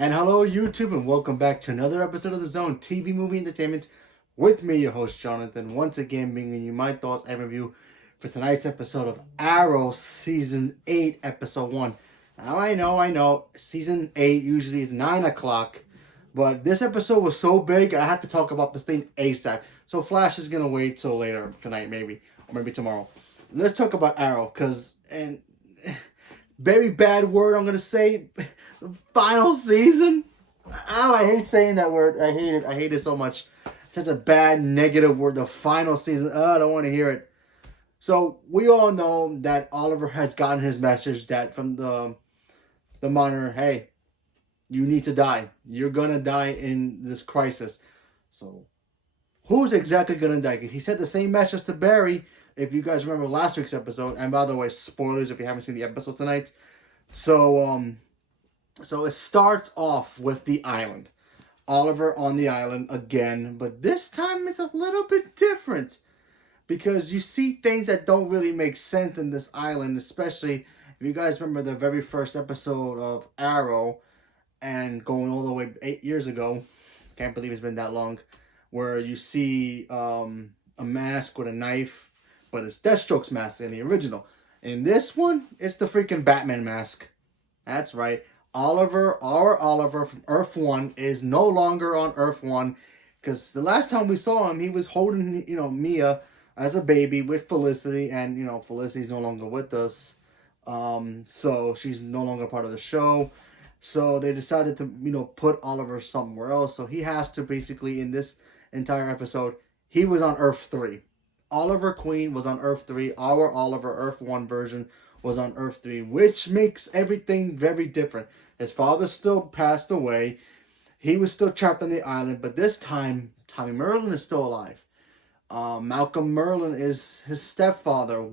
And hello, YouTube, and welcome back to another episode of The Zone TV Movie Entertainment with me, your host, Jonathan, once again bringing you my thoughts and review for tonight's episode of Arrow Season 8, Episode 1. Now, I know, Season 8 usually is 9 o'clock, but this episode was so big, I had to talk about this thing ASAP. So Flash is going to wait till later tonight, maybe, or maybe tomorrow. Let's talk about Arrow, and very bad word I'm going to say, final season. Oh, I hate saying that word. I hate it so much. Such a bad negative word. The final season. Oh, I don't want to hear it. So we all know that Oliver has gotten his message that from the monitor. Hey, you need to die. You're gonna die in this crisis. So who's exactly gonna die? He said the same message to Barry. If you guys remember last week's episode, and by the way, spoilers if you haven't seen the episode tonight. So it starts off with the island. Oliver on the island again, but this time it's a little bit different because you see things that don't really make sense in this island, especially if you guys remember the very first episode of Arrow and going all the way 8 years ago. Can't believe it's been that long. Where you see a mask with a knife, but it's Deathstroke's mask in the original. In this one, it's the freaking Batman mask. That's right. Oliver, our Oliver from Earth 1 is no longer on Earth 1 because the last time we saw him, he was holding, Mia as a baby with Felicity, and, Felicity's no longer with us. So she's no longer part of the show. So they decided to, put Oliver somewhere else. So he has to basically, in this entire episode, he was on Earth 3. Oliver Queen was on Earth 3. Our Oliver, Earth 1 version, was on Earth 3, which makes everything very different. His father still passed away. He was still trapped on the island, but this time, Tommy Merlin is still alive. Malcolm Merlin is his stepfather,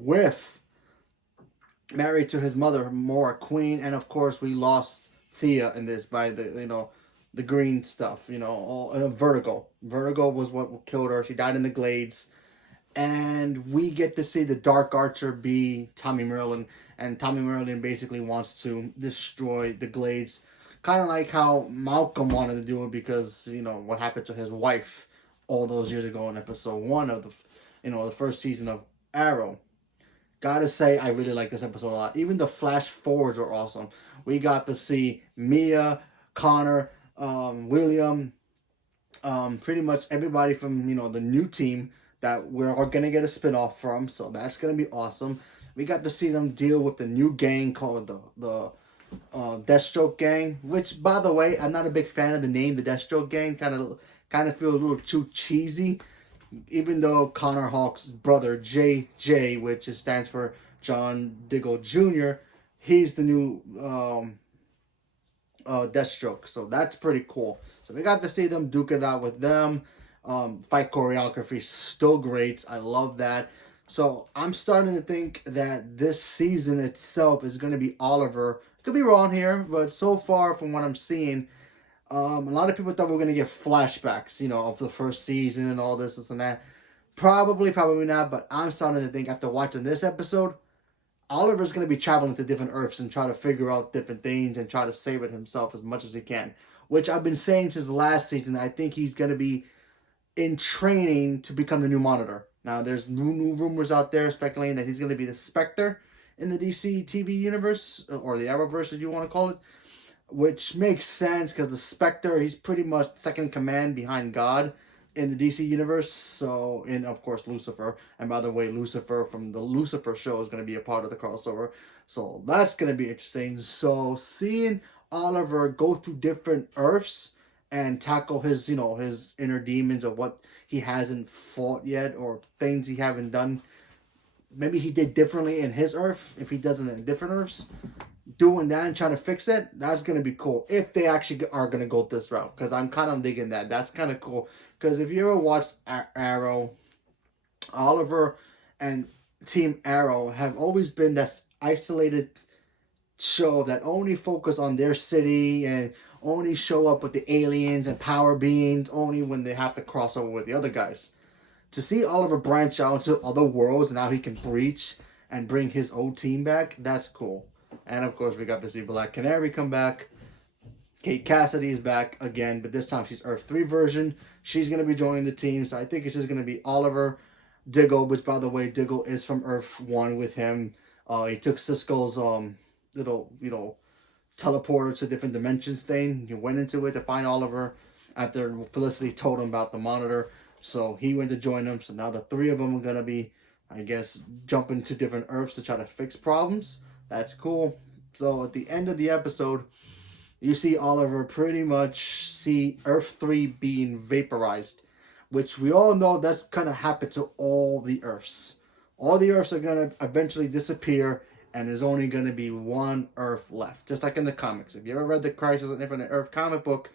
married to his mother, Maura Queen, and of course we lost Thea in this by the green stuff, Vertigo. Vertigo was what killed her. She died in the Glades. And we get to see the Dark Archer be Tommy Merlin. And Tommy Merlin basically wants to destroy the Glades. Kind of like how Malcolm wanted to do it because, what happened to his wife all those years ago in episode 1 of the first season of Arrow. Gotta say, I really like this episode a lot. Even the flash forwards are awesome. We got to see Mia, Connor, William, pretty much everybody from, the new team that we're going to get a spinoff from, so that's going to be awesome. We got to see them deal with the new gang called the Deathstroke Gang, which, by the way, I'm not a big fan of the name, the Deathstroke Gang. Kind of feel a little too cheesy, even though Connor Hawk's brother, JJ, which stands for John Diggle Jr., he's the new Deathstroke, so that's pretty cool. So we got to see them duke it out with them. Fight choreography still great. I love that. So I'm starting to think that this season itself is going to be Oliver. Could be wrong here, but so far from what I'm seeing, a lot of people thought we were going to get flashbacks, of the first season and all this and that. Probably not, but I'm starting to think after watching this episode, Oliver's going to be traveling to different Earths and try to figure out different things and try to save it himself as much as he can. Which I've been saying since last season. I think he's going to be in training to become the new Monitor. Now, there's new rumors out there speculating that he's going to be the Spectre in the DC TV universe, or the Arrowverse, as you want to call it, which makes sense because the Spectre, he's pretty much second command behind God in the DC universe. So, and of course, Lucifer. And by the way, Lucifer from the Lucifer show is going to be a part of the crossover. So, that's going to be interesting. So, seeing Oliver go through different Earths and tackle his, his inner demons of what he hasn't fought yet or things he haven't done. Maybe he did differently in his Earth, if he doesn't in different Earths. Doing that and trying to fix it, that's going to be cool. If they actually are going to go this route. Because I'm kind of digging that. That's kind of cool. Because if you ever watched Arrow, Oliver and Team Arrow have always been that isolated show that only focus on their city and only show up with the aliens and power beings only when they have to cross over with the other guys. To see Oliver branch out to other worlds and how he can breach and bring his old team back, that's cool. And of course, we got to see Black Canary come back. Kate Cassidy is back again, but this time she's Earth 3 version. She's going to be joining the team, so I think it's just going to be Oliver, Diggle, which, by the way, Diggle is from Earth 1 with him. He took Cisco's little, teleporter to different dimensions thing. He went into it to find Oliver after Felicity told him about the monitor. So he went to join them. So now the three of them are going to be, I guess, jumping to different Earths to try to fix problems. That's cool. So at the end of the episode, you see Oliver pretty much see Earth 3 being vaporized, which we all know that's going to happen to all the Earths. All the Earths are going to eventually disappear, and there's only going to be one Earth left. Just like in the comics. If you ever read the Crisis on Infinite Earth comic book,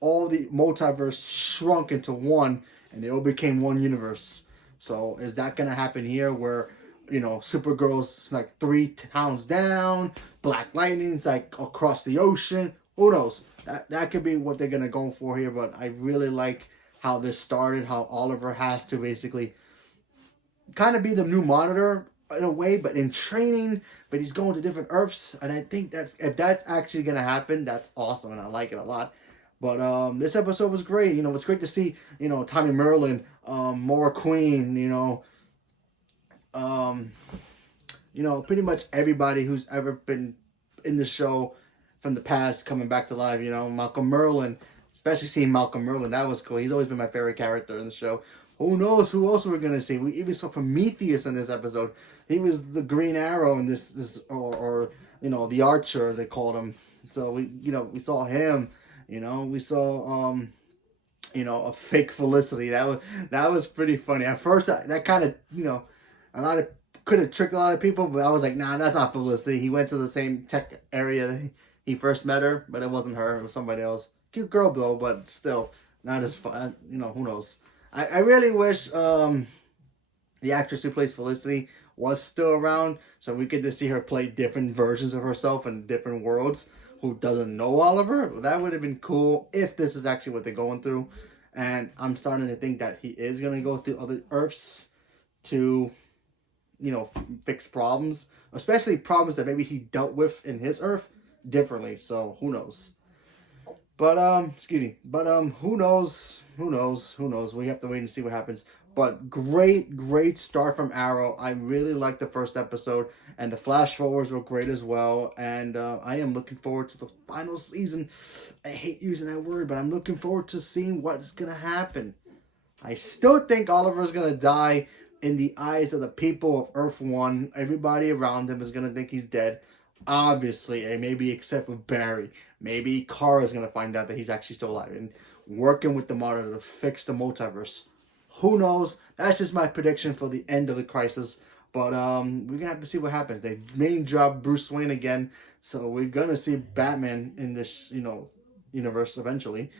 all the multiverse shrunk into one, and they all became one universe. So is that going to happen here where, Supergirl's like 3 towns down, Black Lightning's like across the ocean? Who knows? That could be what they're going to go for here, but I really like how this started, how Oliver has to basically kind of be the new Monitor in a way, but in training, but he's going to different Earths, and I think if that's actually going to happen, that's awesome, and I like it a lot. But this episode was great. It's great to see, Tommy Merlin, Maura Queen, pretty much everybody who's ever been in the show from the past coming back to life. Malcolm Merlin, especially seeing Malcolm Merlin, that was cool. He's always been my favorite character in the show. Who knows who else we're gonna see? We even saw Prometheus in this episode. He was the Green Arrow in this or the Archer they called him. So we saw him. We saw a fake Felicity. That was pretty funny. At first that kind of a lot of could have tricked a lot of people, but I was like, nah, that's not Felicity. He went to the same tech area that he first met her, but it wasn't her. It was somebody else. Cute girl though, but still not as fun. Who knows? I really wish the actress who plays Felicity was still around, so we get to see her play different versions of herself in different worlds. Who doesn't know Oliver? That would have been cool if this is actually what they're going through. And I'm starting to think that he is going to go through other Earths to, fix problems, especially problems that maybe he dealt with in his Earth differently. So who knows? But who knows? We have to wait and see what happens. But great start from Arrow. I really liked the first episode, and the flash forwards were great as well. And I am looking forward to the final season. I hate using that word, but I'm looking forward to seeing what's gonna happen. I still think Oliver's gonna die in the eyes of the people of Earth 1. Everybody around him is gonna think he's dead. Obviously, and maybe except for Barry. Maybe Kara's gonna find out that he's actually still alive and working with the Monitor to fix the multiverse. Who knows? That's just my prediction for the end of the Crisis. But we're gonna have to see what happens. They main job Bruce Wayne again, so we're gonna see Batman in this, universe eventually.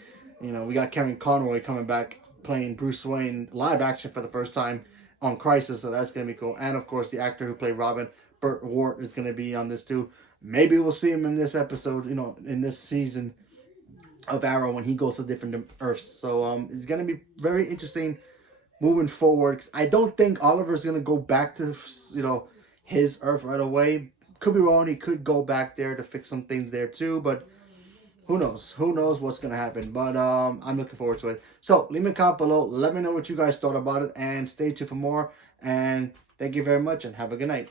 We got Kevin Conroy coming back playing Bruce Wayne live action for the first time on Crisis, so that's gonna be cool. And of course, the actor who played Robin, Burt Ward, is gonna be on this too. Maybe we'll see him in this episode, in this season of Arrow when he goes to different Earths. So it's gonna be very interesting moving forward. I don't think Oliver's gonna go back to his Earth right away. Could be wrong. He could go back there to fix some things there too. But who knows? Who knows what's gonna happen? But I'm looking forward to it. So leave me a comment below. Let me know what you guys thought about it, and stay tuned for more. And thank you very much, and have a good night.